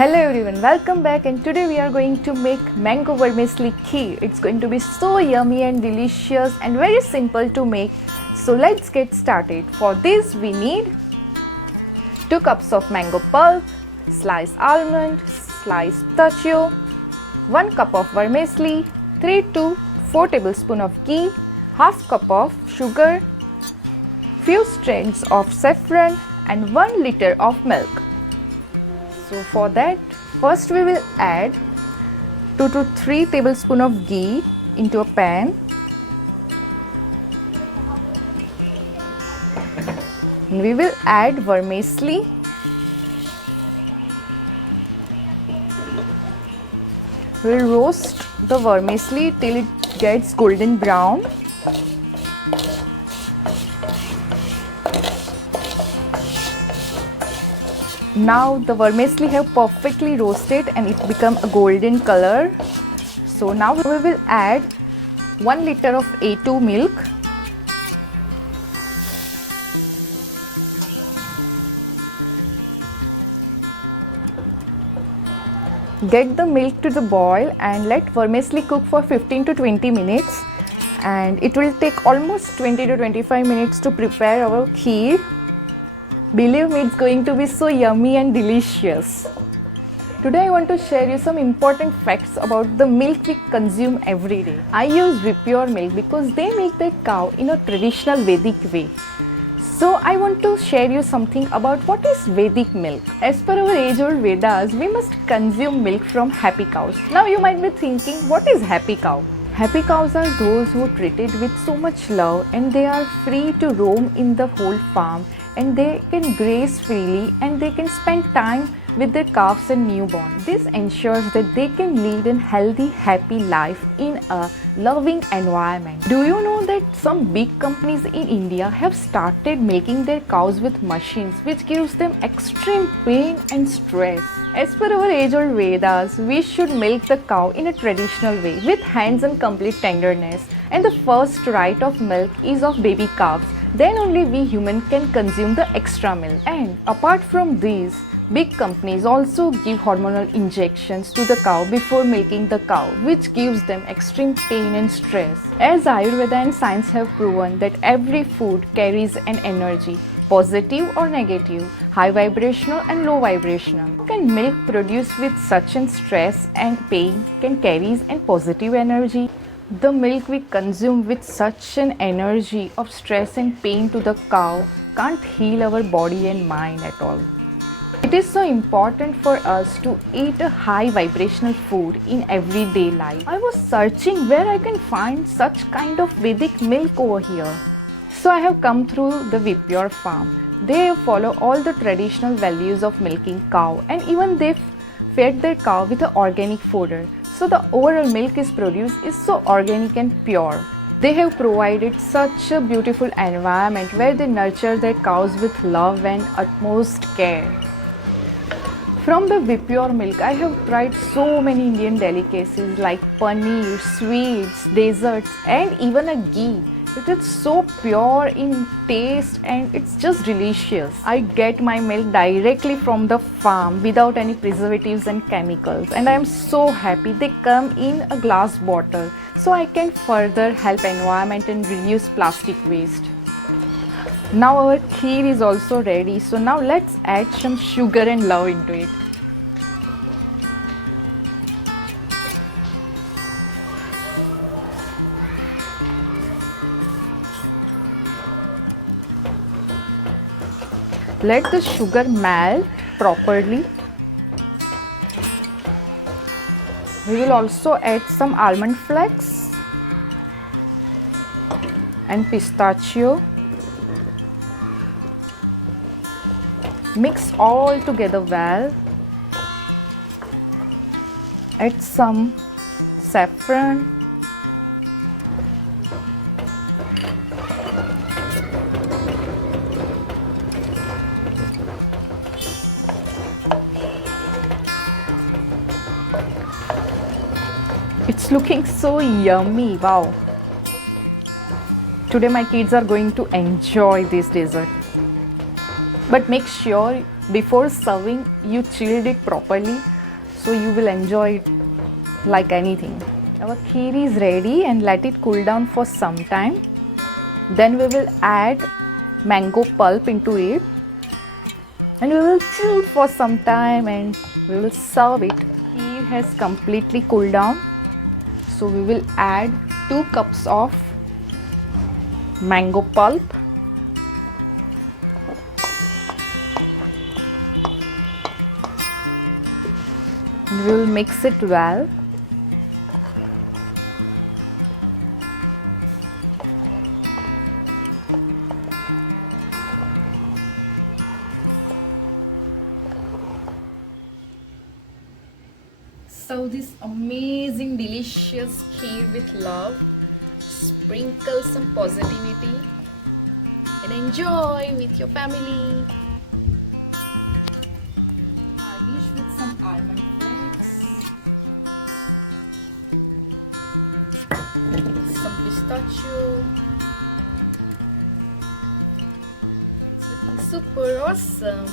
Hello everyone, welcome back, and today we are going to make mango vermicelli kheer. It's going to be so yummy and delicious and very simple to make. So let's get started. For this we need 2 cups of mango pulp, sliced almond, sliced pistachio, 1 cup of vermicelli, 3 to 4 tablespoons of ghee, half cup of sugar, few strands of saffron and 1 liter of milk. So for that, first we will add 2 to 3 tablespoons of ghee into a pan. And we will add vermicelli. We will roast the vermicelli till it gets golden brown. Now the vermicelli have perfectly roasted and it become a golden color. So now we will add 1 liter of A2 milk. Get the milk to the boil and let vermicelli cook for 15 to 20 minutes. And it will take almost 20 to 25 minutes to prepare our kheer. Believe me, it's going to be so yummy and delicious. Today I want to share you some important facts about the milk we consume every day. I use Vipure milk because they make their cow in a traditional Vedic way. So I want to share you something about what is Vedic milk. As per our age-old Vedas, we must consume milk from happy cows. Now you might be thinking, what is happy cow? Happy cows are those who are treated with so much love and they are free to roam in the whole farm, and they can graze freely and they can spend time with their calves and newborn. This ensures that they can lead a healthy, happy life in a loving environment. Do you know that some big companies in India have started milking their cows with machines, which gives them extreme pain and stress? As per our age-old Vedas, we should milk the cow in a traditional way with hands and complete tenderness. And the first right of milk is of baby calves. Then only we human can consume the extra milk. And apart from these, big companies also give hormonal injections to the cow before milking the cow, which gives them extreme pain and stress. As Ayurveda and science have proven that every food carries an energy, positive or negative, high vibrational and low vibrational. Can milk produced with such an stress and pain can carry an positive energy? The milk we consume with such an energy of stress and pain to the cow can't heal our body and mind at all. It is so important for us to eat a high vibrational food in everyday life. I was searching where I can find such kind of Vedic milk over here. So I have come through the Vipure farm. They follow all the traditional values of milking cow, and even they fed their cow with an organic fodder. So the overall milk is produced is so organic and pure. They have provided such a beautiful environment where they nurture their cows with love and utmost care. From the Vipure milk, I have tried so many Indian delicacies like paneer, sweets, desserts and even a ghee. It is so pure in taste and it's just delicious. I get my milk directly from the farm without any preservatives and chemicals, and I am so happy they come in a glass bottle so I can further help environment and reduce plastic waste. Now our kheer is also ready, so now let's add some sugar and love into it. Let the sugar melt properly. We will also add some almond flakes and pistachio. Mix all together well. Add some saffron. It's looking so yummy, wow. Today my kids are going to enjoy this dessert. But make sure before serving you chilled it properly, so you will enjoy it like anything. Our kheer is ready, and let it cool down for some time. Then we will add mango pulp into it, and we will chill for some time and we will serve it. Kheer has completely cooled down, so we will add 2 cups of mango pulp. We will mix it well. Serve this amazing, delicious kheer with love. Sprinkle some positivity and enjoy with your family. Garnish with some almond flakes, some pistachio. It's looking super awesome.